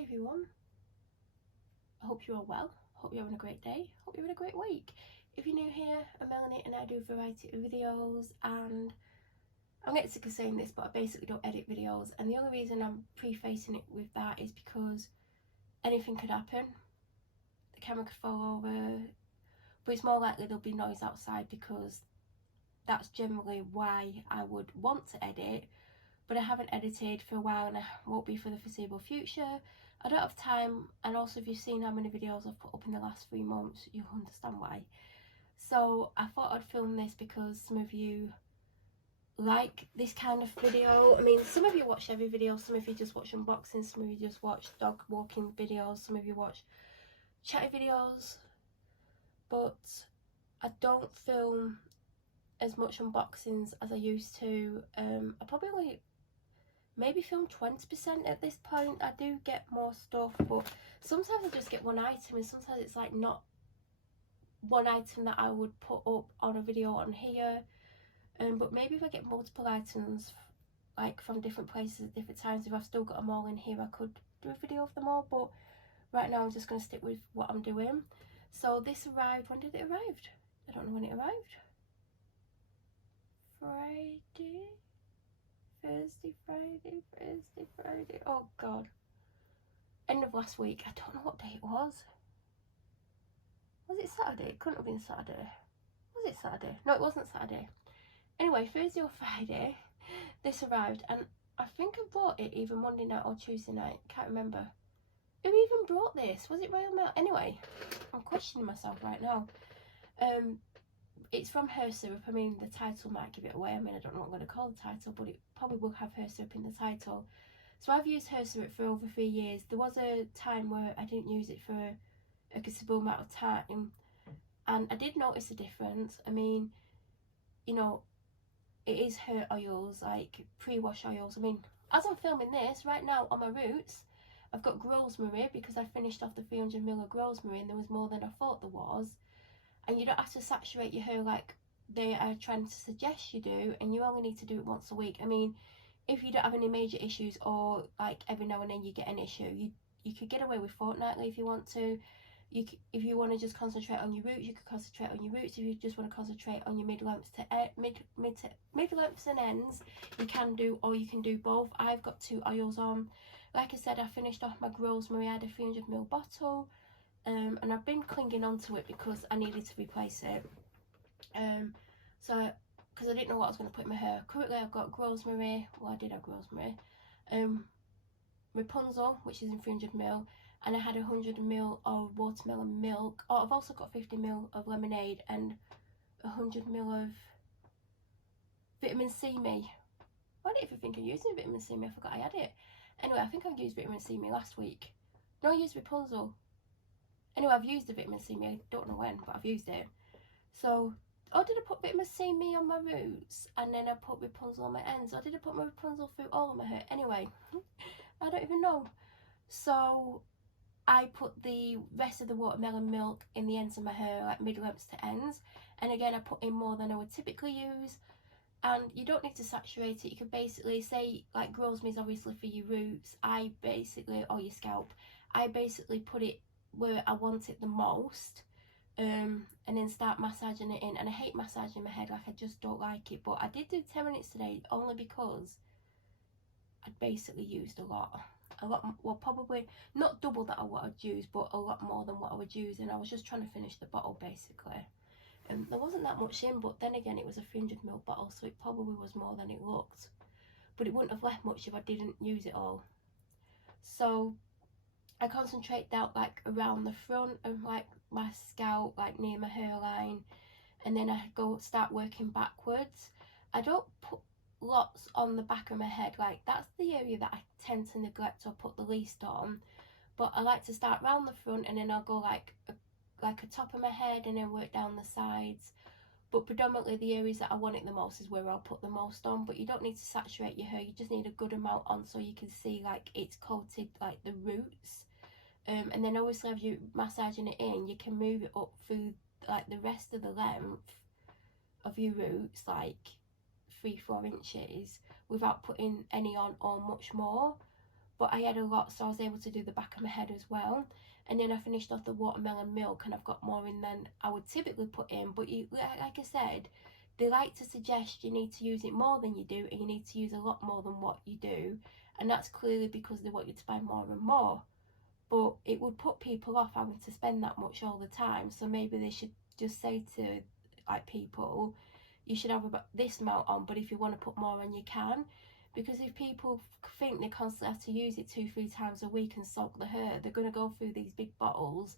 Hi everyone, I hope you're all well, hope you're having a great day, hope you're having a great week. If you're new here, I'm Melanie and I do a variety of videos, and I'm getting sick of saying this, but I basically don't edit videos, and the only reason I'm prefacing it with that is because anything could happen. The camera could fall over, but it's more likely there'll be noise outside because that's generally why I would want to edit. But I haven't edited for a while and I won't be for the foreseeable future. I don't have time, and also if you've seen how many videos I've put up in the last 3 months, you'll understand why. So I thought I'd film this because some of you like this kind of video. I mean, some of you watch every video, some of you just watch unboxings, some of you just watch dog walking videos, some of you watch chatty videos, but I don't film as much unboxings as I used to. I probably only maybe film 20% at this point. I do get more stuff, but sometimes I just get one item, and sometimes it's like not one item that I would put up on a video on here. But maybe if I get multiple items like from different places at different times, if I've still got them all in here, I could do a video of them all, but right now I'm just going to stick with what I'm doing. So this arrived, when did it arrive? I don't know when it arrived. Friday. Oh god. End of last week. I don't know what day it was. Was it Saturday? It couldn't have been Saturday. Was it Saturday? No, it wasn't Saturday. Anyway, Thursday or Friday, this arrived, and I think I bought it either Monday night or Tuesday night. Can't remember. Who even brought this? Was it Royal Mail? Anyway, I'm questioning myself right now. It's from Her Syrup. I mean, the title might give it away. I mean, I don't know what I'm going to call the title, but it probably will have Her Syrup in the title. So I've used Her Syrup for over 3 years. There was a time where I didn't use it for a considerable amount of time, and I did notice a difference. I mean, you know, it is her oils, like pre-wash oils. I mean, as I'm filming this right now on my roots, I've got rosemary because I finished off the 300ml of rosemary, and there was more than I thought there was. And you don't have to saturate your hair like they are trying to suggest you do, and you only need to do it once a week. I mean, if you don't have any major issues, or like every now and then you get an issue, you could get away with fortnightly if you want to. If you want to just concentrate on your roots, you could concentrate on your roots. If you just want to concentrate on your mid-lengths and ends, you can do, or you can do both. I've got 2 oils on. Like I said, I finished off my rosemary. I had a 300ml bottle. And I've been clinging on to it because I needed to replace it. Because I didn't know what I was going to put in my hair. Currently I've got rosemary. Well, I did have rosemary. Rapunzel, which is in 300ml, and I had 100ml of watermelon milk. Oh, I've also got 50ml of lemonade and 100ml of vitamin C me. Why did I even think of using vitamin C me? I forgot I had it. Anyway, I think I used vitamin C me last week. No, I used Rapunzel. Anyway, I've used the vitamin C me. I don't know when, but I've used it. So, or did I put vitamin C me on my roots and then I put Rapunzel on my ends? Or did I put my Rapunzel through all of my hair? Anyway, I don't even know. So I put the rest of the watermelon milk in the ends of my hair, like mid-lengths to ends. And again, I put in more than I would typically use. And you don't need to saturate it. You can basically say, like, rosemary is obviously for your roots. Or your scalp. I basically put it where I want it the most, and then start massaging it in. And I hate massaging my head, like I just don't like it, but I did do 10 minutes today only because I'd basically used a lot, well, probably not double that what I'd use, but a lot more than what I would use, and I was just trying to finish the bottle basically. There wasn't that much in, but then again, it was a 300ml bottle, so it probably was more than it looked, but it wouldn't have left much if I didn't use it all. So I concentrate down like around the front of like my scalp, like near my hairline, and then I start working backwards. I don't put lots on the back of my head, like that's the area that I tend to neglect or put the least on, but I like to start around the front, and then I'll go like a top of my head and then work down the sides. But predominantly the areas that I want it the most is where I'll put the most on. But you don't need to saturate your hair, you just need a good amount on so you can see like it's coated like the roots. And then obviously as you're massaging it in, you can move it up through like the rest of the length of your roots, like 3-4 inches, without putting any on or much more. but I had a lot, so I was able to do the back of my head as well. And then I finished off the watermelon milk, and I've got more in than I would typically put in. But you, like I said, they like to suggest you need to use it more than you do, and you need to use a lot more than what you do. And that's clearly because they want you to buy more and more. But it would put people off having to spend that much all the time. So maybe they should just say to like people, you should have about this amount on, but if you want to put more on, you can. Because if people think they constantly have to use it 2-3 times a week and soak the hair, they're going to go through these big bottles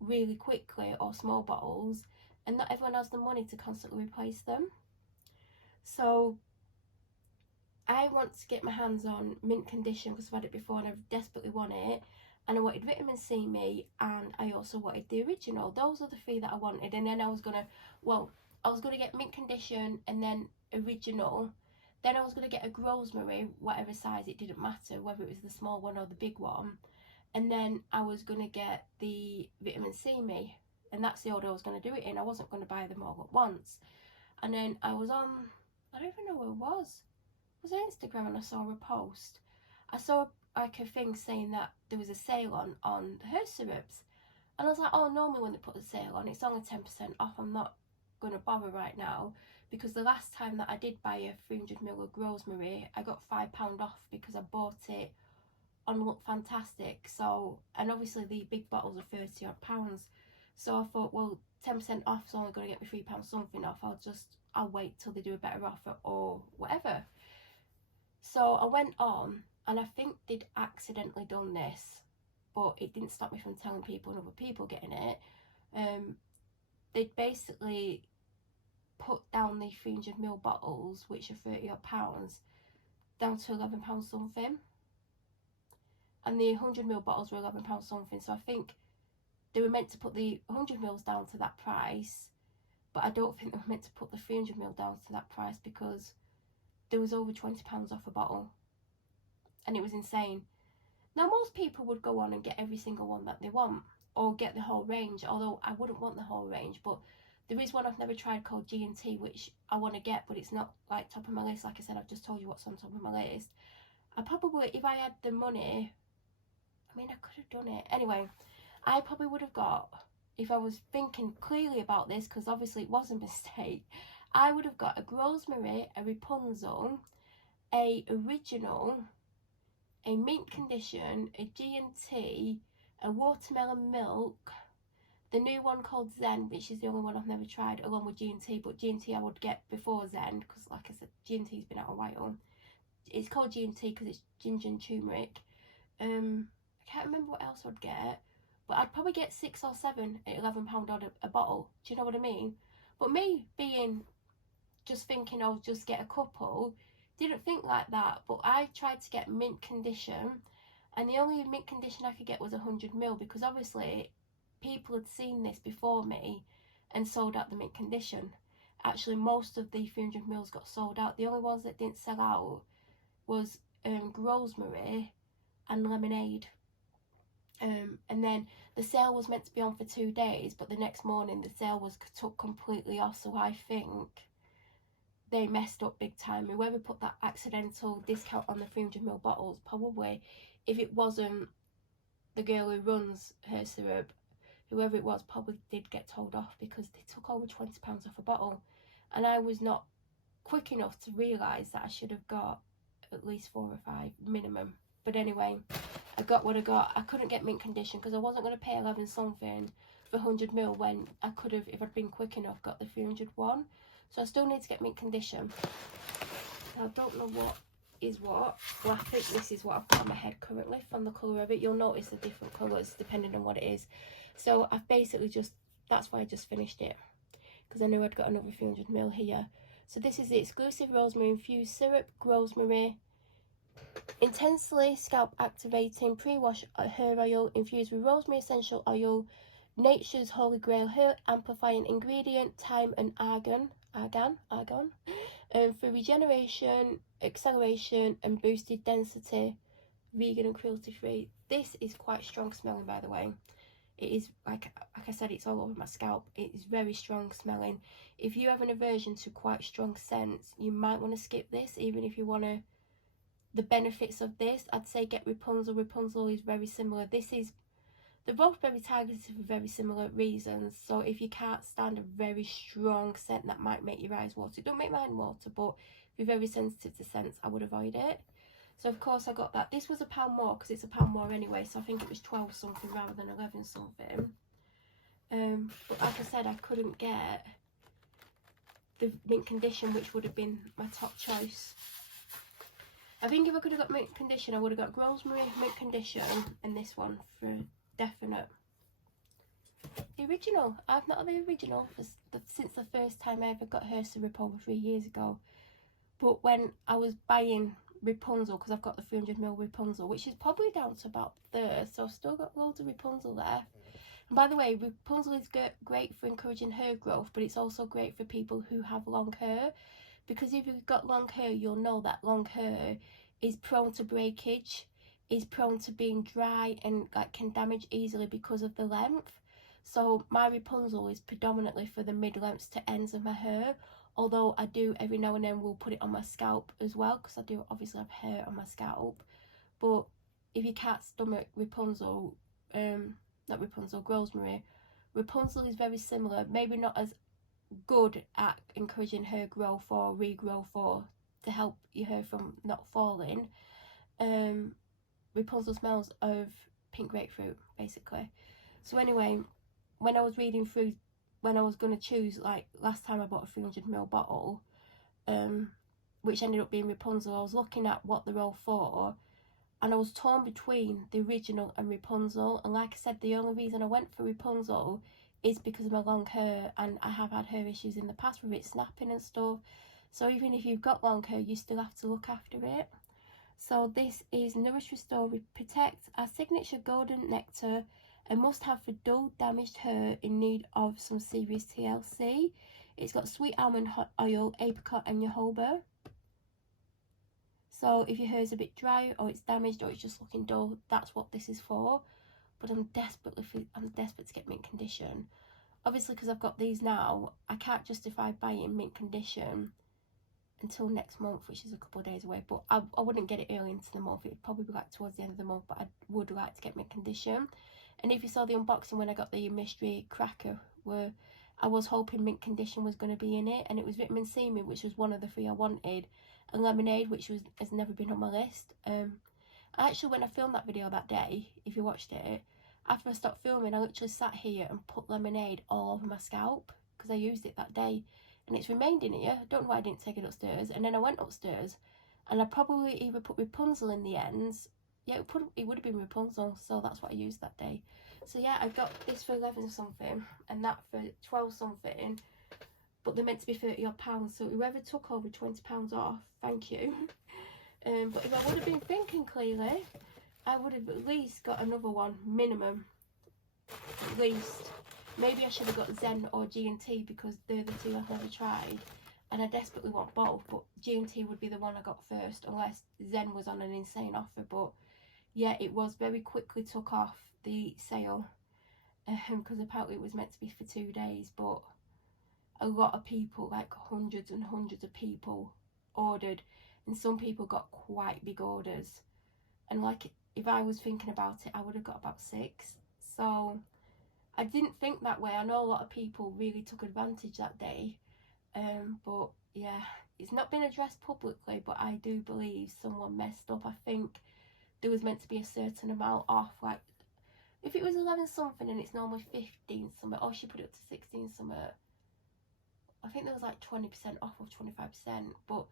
really quickly, or small bottles, and not everyone has the money to constantly replace them. So I want to get my hands on mint condition because I've had it before and I desperately want it. And I wanted vitamin C me, and I also wanted the original. Those are the 3 that I wanted. And then I was gonna get mint condition and then original. Then I was gonna get a rosemary, whatever size, it didn't matter whether it was the small one or the big one. And then I was gonna get the vitamin C me, and that's the order I was gonna do it in. I wasn't gonna buy them all at once. And then I was on, I don't even know where it was. It was on Instagram, and I saw a post. I saw like a thing saying that there was a sale on hair syrups, and I was like, oh, normally when they put a sale on, it's only 10% off. I'm not gonna bother right now, because the last time that I did buy a 300ml of rosemary, I got £5 off because I bought it on Look Fantastic. So, and obviously the big bottles are £30 odd. So I thought, well, 10% off is only going to get me £3 something off. I'll wait till they do a better offer or whatever. So I went on, and I think they'd accidentally done this, but it didn't stop me from telling people and other people getting it. They'd basically put down the 300ml bottles, which are £30 odd, down to £11 something. And the 100ml bottles were £11 something. So I think they were meant to put the 100ml down to that price, but I don't think they were meant to put the 300ml down to that price, because there was over £20 off a bottle, and it was insane. Now, most people would go on and get every single one that they want, or get the whole range, although I wouldn't want the whole range. But there is one I've never tried called G&T, which I want to get, but it's not like top of my list. Like I said, I've just told you what's on top of my list. I probably, if I had the money, I mean, I could have done it. Anyway, I probably would have got, if I was thinking clearly about this, because obviously it was a mistake, I would have got a rosemary, a Rapunzel, a original, a mint condition, a G&T, a watermelon milk, the new one called Zen, which is the only one I've never tried, along with G&T, but G&T I would get before Zen, because like I said, G&T's been out a while. It's called G&T because it's ginger and turmeric. I can't remember what else I'd get, but I'd probably get 6 or 7 at £11 odd a bottle. Do you know what I mean? But me being just thinking I'll just get a couple, didn't think like that. But I tried to get mint condition, and the only mint condition I could get was 100ml, because obviously people had seen this before me and sold out the mint condition. Actually, most of the 300ml got sold out. The only ones that didn't sell out was rosemary and lemonade. And then the sale was meant to be on for 2 days, but the next morning the sale was took completely off. So I think they messed up big time. Whoever put that accidental discount on the 300ml bottles, probably, if it wasn't the girl who runs Hair Syrup, whoever it was, probably did get told off, because they took over £20 off a bottle, and I was not quick enough to realise that I should have got at least 4 or 5 minimum. But anyway, I got what I got. I couldn't get mint condition because I wasn't going to pay 11 something for 100ml when I could have, if I'd been quick enough, got the 300 one. So I still need to get mint condition. I don't know what is what. Well, I think this is what I've got on my head currently from the colour of it. You'll notice the different colours depending on what it is. So I've basically just, that's why I just finished it, because I knew I'd got another 300ml here. So this is the exclusive rosemary infused syrup, rosemary, intensely scalp activating pre-wash hair oil infused with rosemary essential oil, nature's holy grail hair amplifying ingredient, thyme and argan for regeneration, acceleration and boosted density, vegan and cruelty free. This is quite strong smelling, by the way. It is, like I said, it's all over my scalp. It is very strong smelling. If you have an aversion to quite strong scents, you might want to skip this, even if you want to the benefits of this, I'd say get Rapunzel. Rapunzel is very similar. They're both very targeted for very similar reasons. So if you can't stand a very strong scent that might make your eyes water, it don't make mine water, but if you're very sensitive to scents, I would avoid it. So of course I got that. This was £1 more because it's £1 more anyway, so I think it was 12 something rather than 11 something. But like I said, I couldn't get the mint condition, which would have been my top choice. I think if I could have got mint condition, I would have got rosemary, mint condition, and this one for definite. The original. I've not had the original since the first time I ever got Hearst Rip over 3 years ago. But when I was buying Rapunzel, because I've got the 300ml Rapunzel, which is probably down to about there, so I've still got loads of Rapunzel there. And by the way, Rapunzel is great for encouraging hair growth, but it's also great for people who have long hair, because if you've got long hair, you'll know that long hair is prone to breakage, is prone to being dry, and like can damage easily because of the length. So my Rapunzel is predominantly for the mid-lengths to ends of my hair, although I do every now and then will put it on my scalp as well, because I do obviously have hair on my scalp. But if you can't stomach Rapunzel, not Rapunzel, rosemary, Rapunzel is very similar, maybe not as good at encouraging hair growth or regrowth or to help your hair from not falling. Rapunzel smells of pink grapefruit basically. So anyway, when I was reading through, when I was going to choose, like last time I bought a 300ml bottle, which ended up being Rapunzel, I was looking at what they're all for, and I was torn between the original and Rapunzel. And like I said, the only reason I went for Rapunzel is because of my long hair, and I have had hair issues in the past with it snapping and stuff. So even if you've got long hair, you still have to look after it. So this is Nourish, Restore, Protect, our signature golden nectar, a must-have for dull, damaged hair in need of some serious TLC. It's got sweet almond oil, apricot and jojoba. So if your hair is a bit dry or it's damaged or it's just looking dull, that's what this is for. But I'm desperate to get mint condition. Obviously, because I've got these now, I can't justify buying mint condition until next month, which is a couple of days away. But I wouldn't get it early into the month. It'd probably be like towards the end of the month, but I would like to get mint condition. And if you saw the unboxing when I got the mystery cracker, where I was hoping mint condition was going to be in it, and it was vitamin C, which was one of the 3 I wanted, and lemonade, which has never been on my list. Actually, when I filmed that video that day, if you watched it, after I stopped filming, I literally sat here and put lemonade all over my scalp because I used it that day, and it's remained in here. I don't know why I didn't take it upstairs. And then I went upstairs, and I probably either put Rapunzel in the ends. Yeah, it would have been Rapunzel, so that's what I used that day. So yeah, I got this for 11 something and that for 12 something, but they're meant to be £30 odd, so whoever took over £20 off, thank you. But if I would have been thinking clearly, I would have at least got another one, minimum, at least. Maybe I should have got Zen or G&T because they're the 2 I've never tried, and I desperately want both, but G&T would be the one I got first, unless Zen was on an insane offer. But yeah, it was very quickly took off the sale, because apparently it was meant to be for 2 days, but a lot of people, like hundreds and hundreds of people, ordered, and some people got quite big orders. And like, if I was thinking about it, I would have got about 6. So I didn't think that way. I know a lot of people really took advantage that day, but yeah, it's not been addressed publicly, but I do believe someone messed up. I think there was meant to be a certain amount off, like if it was 11 something and it's normally 15 something, or she put it up to 16 something, I think there was like 20% off of 25%, but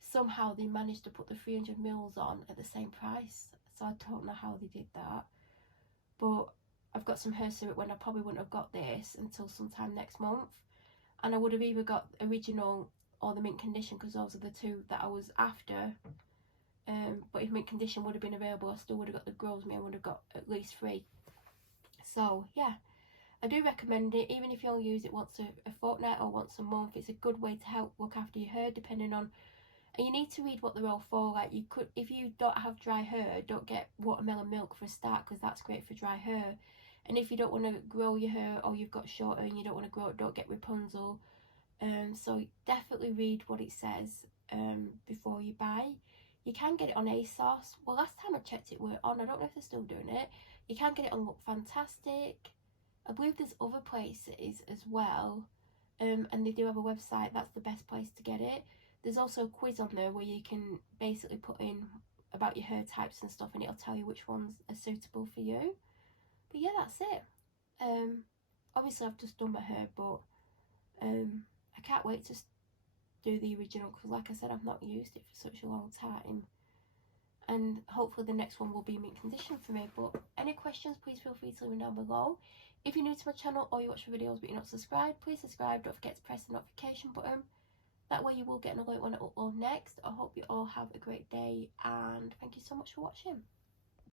somehow they managed to put the 300ml on at the same price. So I don't know how they did that. But I've got some hair syrup when I probably wouldn't have got this until sometime next month, and I would have either got original or the mint condition, because those are the 2 that I was after. But if mint condition would have been available, I still would have got the rosemary. I would have got at least 3. So yeah, I do recommend it, even if you only use it once a fortnight or once a month. It's a good way to help look after your hair, depending on, and you need to read what they're all for. Like, you could, if you don't have dry hair, don't get watermelon milk for a start, because that's great for dry hair. And if you don't want to grow your hair, or you've got short hair and you don't want to grow it, don't get Rapunzel. So definitely read what it says before you buy. You can get it on ASOS. Well, last time I checked it were on. I don't know if they're still doing it. You can get it on Look Fantastic. I believe there's other places as well. And they do have a website. That's the best place to get it. There's also a quiz on there where you can basically put in about your hair types and stuff, and it'll tell you which ones are suitable for you. But yeah, that's it. Obviously I've just done my hair, but I can't wait to do the original, because like I said, I've not used it for such a long time, and hopefully the next one will be mint condition for me. But any questions, please feel free to leave them down below. If you're new to my channel or you watch my videos but you're not subscribed, please subscribe. Don't forget to press the notification button. That way you will get an alert when I upload next. I hope you all have a great day, and thank you so much for watching.